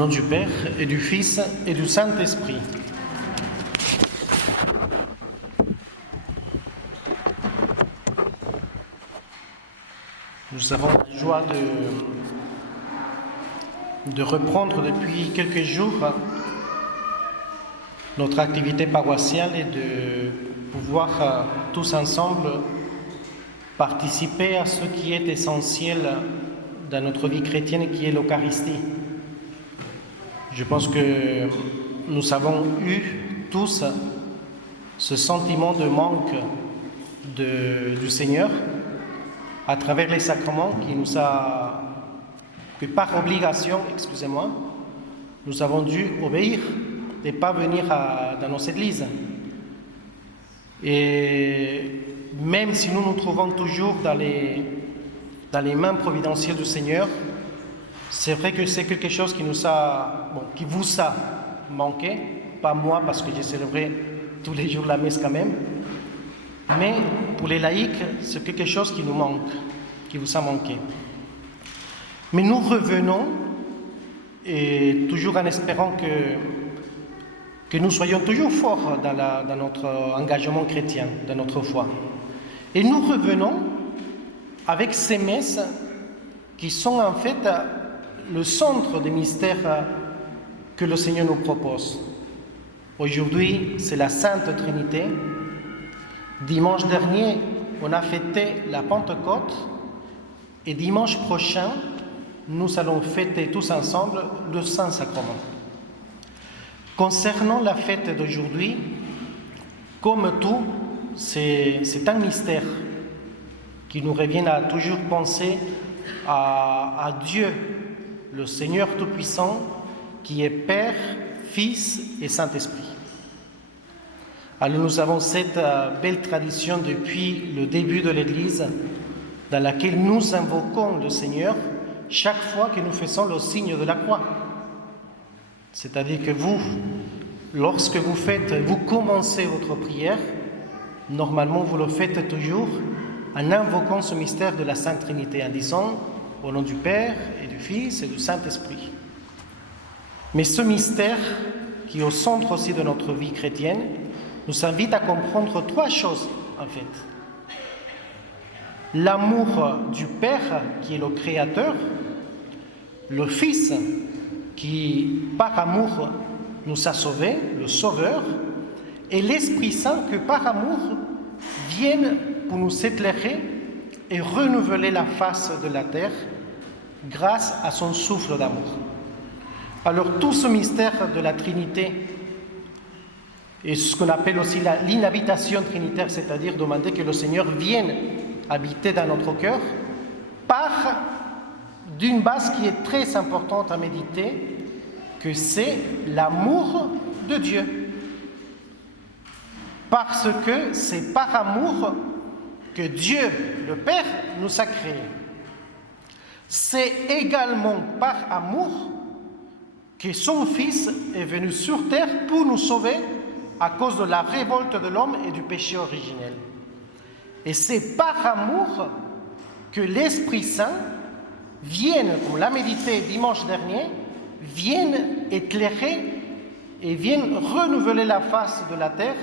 Au nom du Père et du Fils et du Saint-Esprit. Nous avons la joie de reprendre depuis quelques jours notre activité paroissiale et de pouvoir tous ensemble participer à ce qui est essentiel dans notre vie chrétienne, qui est l'Eucharistie. Je pense que nous avons eu tous ce sentiment de manque du Seigneur à travers les sacrements que par obligation, nous avons dû obéir et pas venir dans nos églises. Et même si nous nous trouvons toujours dans les mains providentielles du Seigneur, c'est vrai que c'est quelque chose qui vous a manqué, pas moi parce que j'ai célébré tous les jours la messe quand même, mais pour les laïcs, c'est quelque chose qui nous manque, qui vous a manqué. Mais nous revenons, et toujours en espérant que nous soyons toujours forts dans notre engagement chrétien, dans notre foi. Et nous revenons avec ces messes qui sont en fait le centre des mystères que le Seigneur nous propose. Aujourd'hui, c'est la Sainte Trinité. Dimanche dernier, on a fêté la Pentecôte et dimanche prochain, nous allons fêter tous ensemble le Saint-Sacrement. Concernant la fête d'aujourd'hui, comme tout, c'est un mystère qui nous revient à toujours penser à Dieu, le Seigneur Tout-Puissant, qui est Père, Fils et Saint-Esprit. Alors nous avons cette belle tradition depuis le début de l'Église, dans laquelle nous invoquons le Seigneur chaque fois que nous faisons le signe de la croix. C'est-à-dire que lorsque vous commencez votre prière, normalement vous le faites toujours en invoquant ce mystère de la Sainte Trinité, en disant « Au nom du Père et du Fils et du Saint-Esprit ». Mais ce mystère, qui est au centre aussi de notre vie chrétienne, nous invite à comprendre trois choses, en fait. L'amour du Père, qui est le Créateur, le Fils, qui, par amour, nous a sauvés, le Sauveur, et l'Esprit Saint, que par amour, viennent pour nous éclairer et renouveler la face de la terre grâce à son souffle d'amour. Alors tout ce mystère de la Trinité et ce qu'on appelle aussi l'inhabitation trinitaire, c'est-à-dire demander que le Seigneur vienne habiter dans notre cœur, part d'une base qui est très importante à méditer, que c'est l'amour de Dieu. Parce que c'est par amour que Dieu, le Père, nous a créés. C'est également par amour que son Fils est venu sur terre pour nous sauver à cause de la révolte de l'homme et du péché originel. Et c'est par amour que l'Esprit Saint vienne, comme l'a médité dimanche dernier, vienne éclairer et vienne renouveler la face de la terre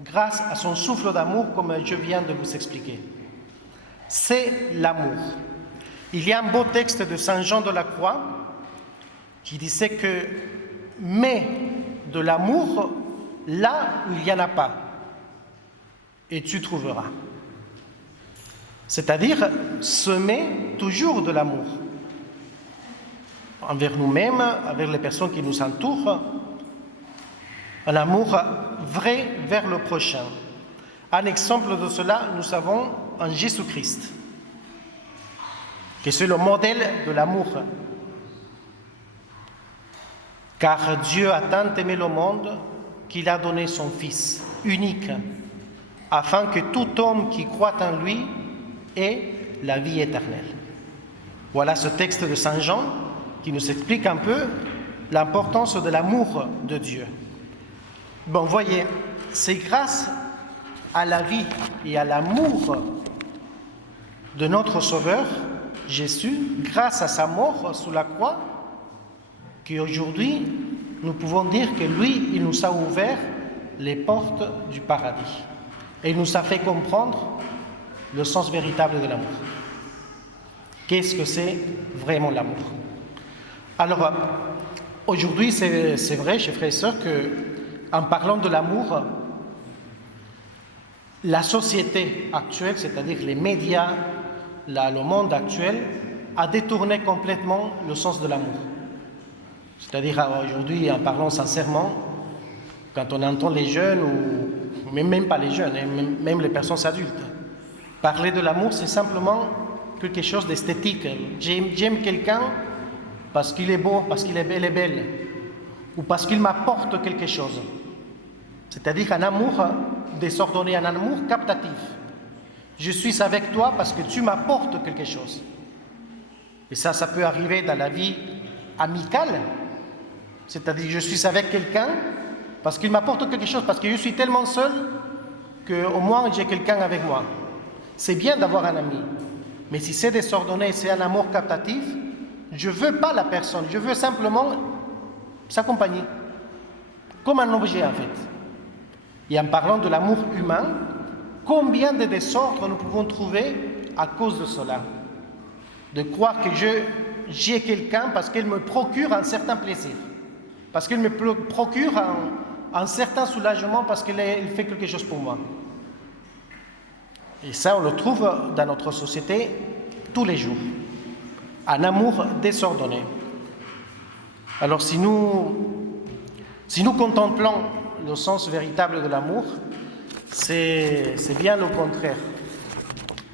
grâce à son souffle d'amour, comme je viens de vous expliquer. C'est l'amour. Il y a un beau texte de Saint Jean de la Croix qui disait que « mets de l'amour là où il n'y en a pas, et tu trouveras ». C'est-à-dire semer toujours de l'amour envers nous-mêmes, envers les personnes qui nous entourent, un amour vrai vers le prochain. Un exemple de cela, nous avons en Jésus-Christ, qui est le modèle de l'amour. Car Dieu a tant aimé le monde qu'il a donné son Fils unique, afin que tout homme qui croit en lui ait la vie éternelle. Voilà ce texte de Saint Jean qui nous explique un peu l'importance de l'amour de Dieu. Bon, voyez, c'est grâce à la vie et à l'amour de notre Sauveur, Jésus, grâce à sa mort sous la croix, qu'aujourd'hui, nous pouvons dire que lui, il nous a ouvert les portes du paradis. Et il nous a fait comprendre le sens véritable de l'amour. Qu'est-ce que c'est vraiment l'amour? Alors, aujourd'hui, c'est vrai, chers frères et sœurs, qu'en parlant de l'amour, la société actuelle, c'est-à-dire les médias, le monde actuel, a détourné complètement le sens de l'amour. C'est-à-dire aujourd'hui, en parlant sincèrement, quand on entend les jeunes, ou même pas les jeunes, même les personnes adultes, parler de l'amour, c'est simplement quelque chose d'esthétique. J'aime quelqu'un parce qu'il est beau, parce qu'elle est belle, ou parce qu'il m'apporte quelque chose. C'est-à-dire un amour désordonné, un amour captatif. Je suis avec toi parce que tu m'apportes quelque chose. Et ça peut arriver dans la vie amicale. C'est-à-dire je suis avec quelqu'un parce qu'il m'apporte quelque chose, parce que je suis tellement seul qu'au moins j'ai quelqu'un avec moi. C'est bien d'avoir un ami. Mais si c'est désordonné, c'est un amour captatif, je ne veux pas la personne, je veux simplement s'accompagner. Comme un objet en fait. Et en parlant de l'amour humain, combien de désordres nous pouvons trouver à cause de cela? De croire que j'ai quelqu'un parce qu'elle me procure un certain plaisir, parce qu'elle me procure un certain soulagement, parce qu'elle fait quelque chose pour moi. Et ça, on le trouve dans notre société tous les jours. Un amour désordonné. Alors si nous contemplons le sens véritable de l'amour, c'est bien le contraire.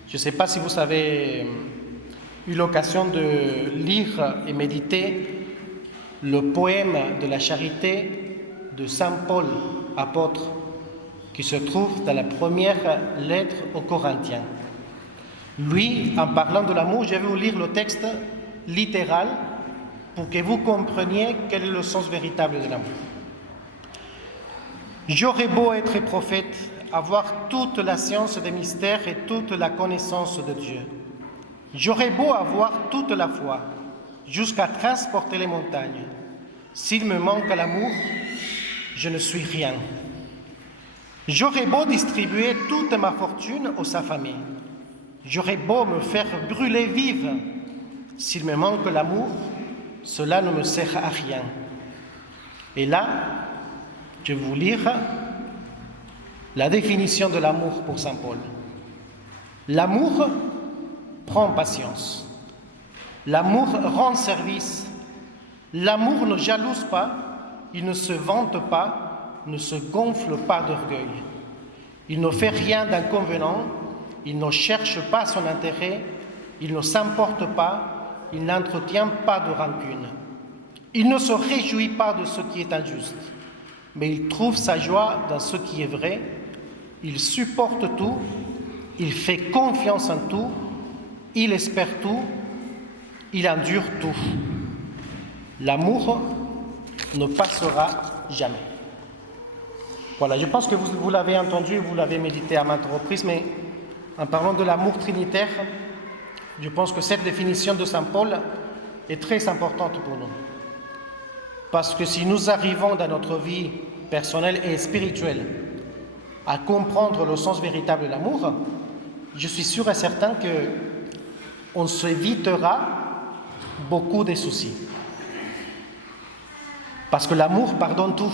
Je ne sais pas si vous avez eu l'occasion de lire et méditer le poème de la charité de Saint Paul, apôtre, qui se trouve dans la première lettre aux Corinthiens. Lui, en parlant de l'amour, je vais vous lire le texte littéral pour que vous compreniez quel est le sens véritable de l'amour. J'aurais beau être prophète, avoir toute la science des mystères et toute la connaissance de Dieu. J'aurais beau avoir toute la foi, jusqu'à transporter les montagnes. S'il me manque l'amour, je ne suis rien. J'aurais beau distribuer toute ma fortune aux affamés. J'aurais beau me faire brûler vive. S'il me manque l'amour, cela ne me sert à rien. Et là, je vais vous lire la définition de l'amour pour Saint Paul. L'amour prend patience. L'amour rend service. L'amour ne jalouse pas, il ne se vante pas, ne se gonfle pas d'orgueil. Il ne fait rien d'inconvenant, il ne cherche pas son intérêt, il ne s'emporte pas, il n'entretient pas de rancune. Il ne se réjouit pas de ce qui est injuste, mais il trouve sa joie dans ce qui est vrai, il supporte tout, il fait confiance en tout, il espère tout, il endure tout. L'amour ne passera jamais. Voilà, je pense que vous l'avez entendu, vous l'avez médité à maintes reprises, mais en parlant de l'amour trinitaire, je pense que cette définition de Saint Paul est très importante pour nous. Parce que si nous arrivons dans notre vie personnelle et spirituelle à comprendre le sens véritable de l'amour, je suis sûr et certain qu'on s'évitera beaucoup de soucis. Parce que l'amour pardonne tout.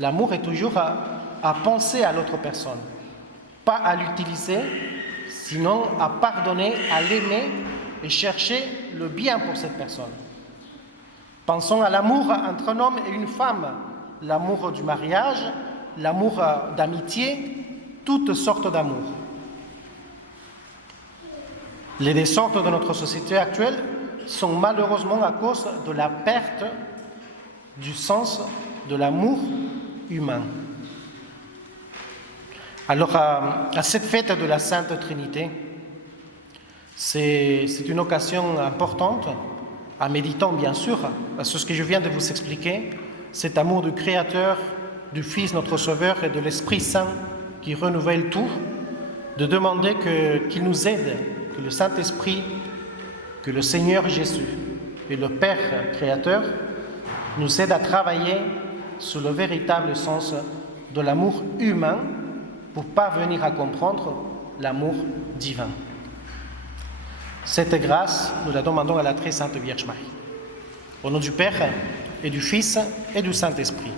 L'amour est toujours à penser à l'autre personne, pas à l'utiliser, sinon à pardonner, à l'aimer et chercher le bien pour cette personne. Pensons à l'amour entre un homme et une femme, l'amour du mariage, l'amour d'amitié, toutes sortes d'amour. Les désordres de notre société actuelle sont malheureusement à cause de la perte du sens de l'amour humain. Alors, à cette fête de la Sainte Trinité, c'est une occasion importante, en méditant bien sûr, sur ce que je viens de vous expliquer, cet amour du Créateur, du Fils notre Sauveur et de l'Esprit Saint qui renouvelle tout, de demander qu'il nous aide, que le Saint-Esprit, que le Seigneur Jésus et le Père Créateur nous aide à travailler sur le véritable sens de l'amour humain pour parvenir à comprendre l'amour divin. Cette grâce, nous la demandons à la très sainte Vierge Marie. Au nom du Père et du Fils et du Saint-Esprit.